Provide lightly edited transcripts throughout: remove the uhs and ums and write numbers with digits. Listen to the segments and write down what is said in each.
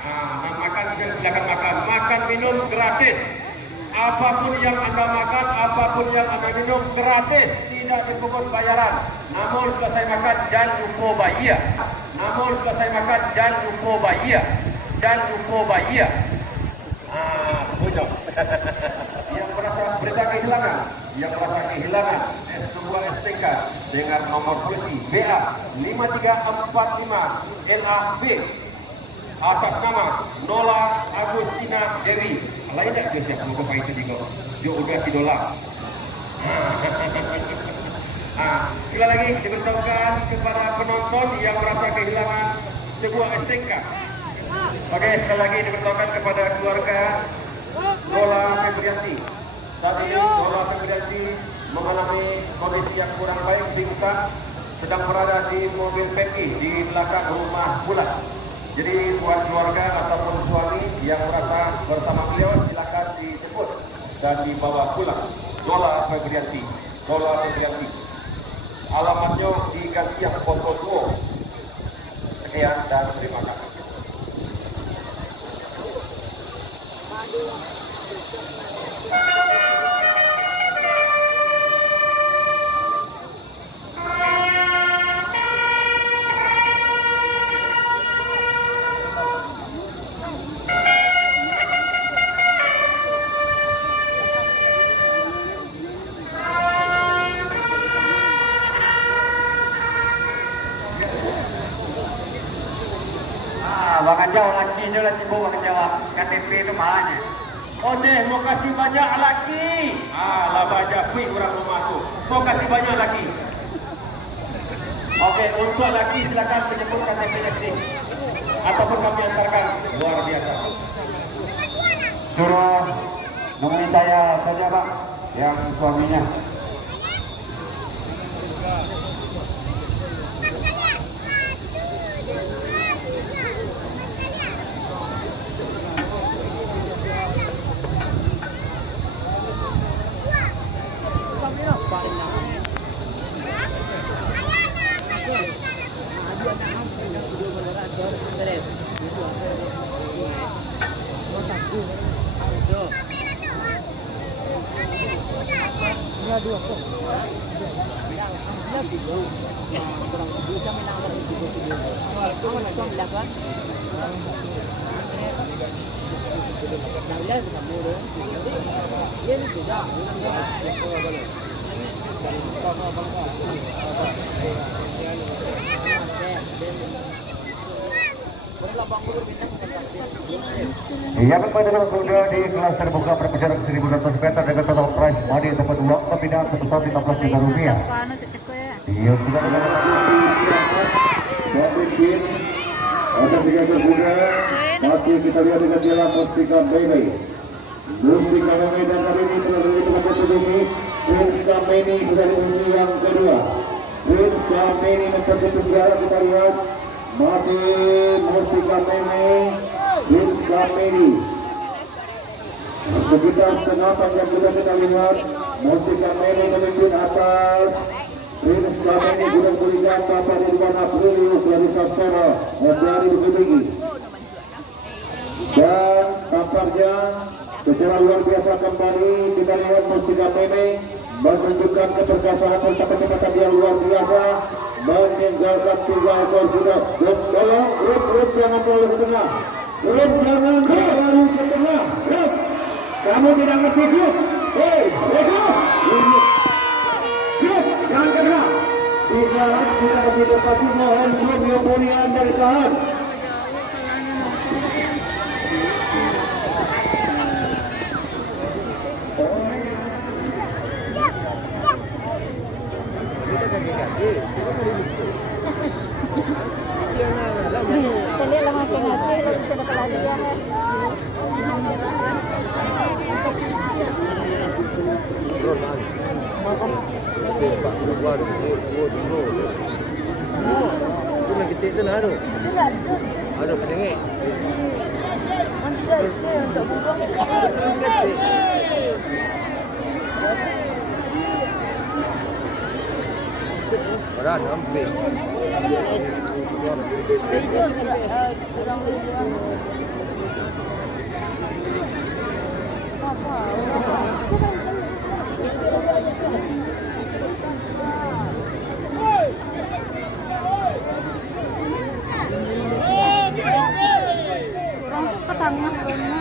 Nah, makan silakan makan. Makan minum gratis. Apapun yang Anda makan, apapun yang Anda minum gratis, tidak dipungut bayaran. Namun selesai makan jangan lupa bayar. Namun selesai makan jangan lupa bayar. Jangan lupa bayar. Bocor. Yang merasa berita kehilangan, sebuah SPK dengan nomor polisi BA 5345 LAB atas nama Nola Agustina Dewi. Lain tak dia siap muka itu juga. Dia udah $1. Sekali lagi diberitahukan kepada penonton yang merasa kehilangan sebuah STK. Oke, sekali lagi diberitahukan kepada keluarga Nola Febrianti. Saat ini Nola Febrianti mengalami kondisi yang kurang baik, pingsan, sedang berada di mobil peki di belakang rumah Bulan. Jadi buat keluarga ataupun suami yang merasa bersama beliau silakan dijemput dan dibawa pulang. Nola Febrianti. Alamatnya di Gantian Pondok Duo. Sekian dan terima kasih. Bang Jauh laki je lah cipu Bang Jauh KTP tu mahanya. Oh deh, mau kasih banyak laki. Lah baca quick orang rumah tu. Mau kasih banyak laki. Oke, untuk laki silakan menjemput KTP sini. Ataupun kami antarkan. Luar biasa. Suruh nemui saya saja Pak, yang suaminya. Yang adalah kuda di kelas terbuka berjarak 1.200 meter dengan total prize money untuk uang pembinaan sebesar Rp15.000. Dia sudah ada 3 kuda. Masih kita lihat dengan jalan Mustika Mini. Mustika Mini dan kali ini telah dilakukan ini. Mustika Mini sudah diundi yang kedua. Mustika Mini mempercepat jarak, kita lihat masih Mustika Mini. Mustika Mini sekitar setengah panjang kuda kita lihat. Mustika Mini memimpin atas. Mustika Mini sudah berikan Bapak Ridwan Aprilius dari Sabsara dari Bukit. Dan tampaknya secara luar biasa kembali kita lihat Mustika Mini menunjukkan keperkasaan serta kecepatan yang luar biasa, meninggalkan 3 ekor kuda. Tolong Rip jangan terlalu ke tengah. Rip jangan terlalu ke tengah. Rip, kamu tidak ngerti Rip. Rip jangan ke tengah. Tidak lebih tepatnya mohon Rip yang mulia dari tahan. Saya lihat makin hati, lalu bisa dapat lagi ya. Itu lagi tik tu lah tu. Ada penengik. Untuk buang Wala na, ambil. Kurang tuh katanya kurangnya.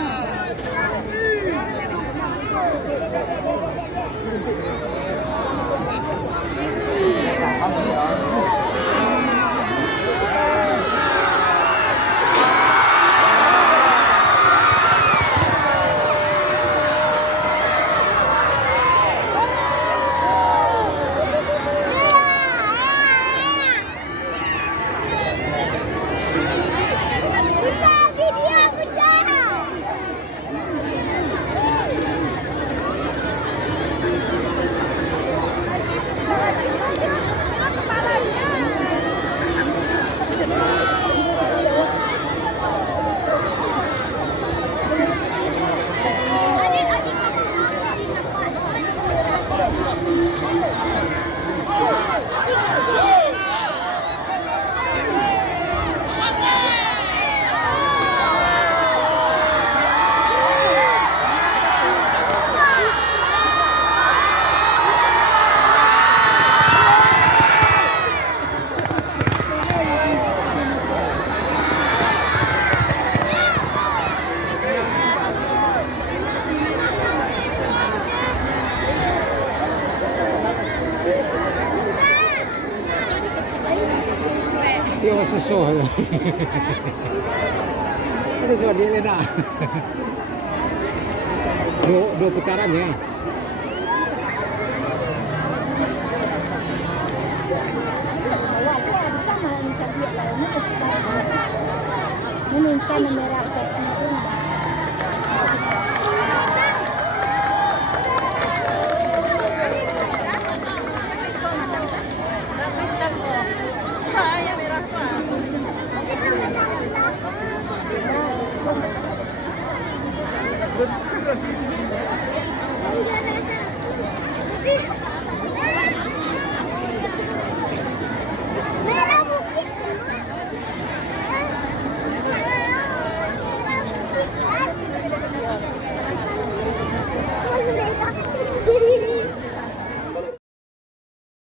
Dia susuh. Itu sudah dia nak. Dua putaran ya. Minta nomor apa?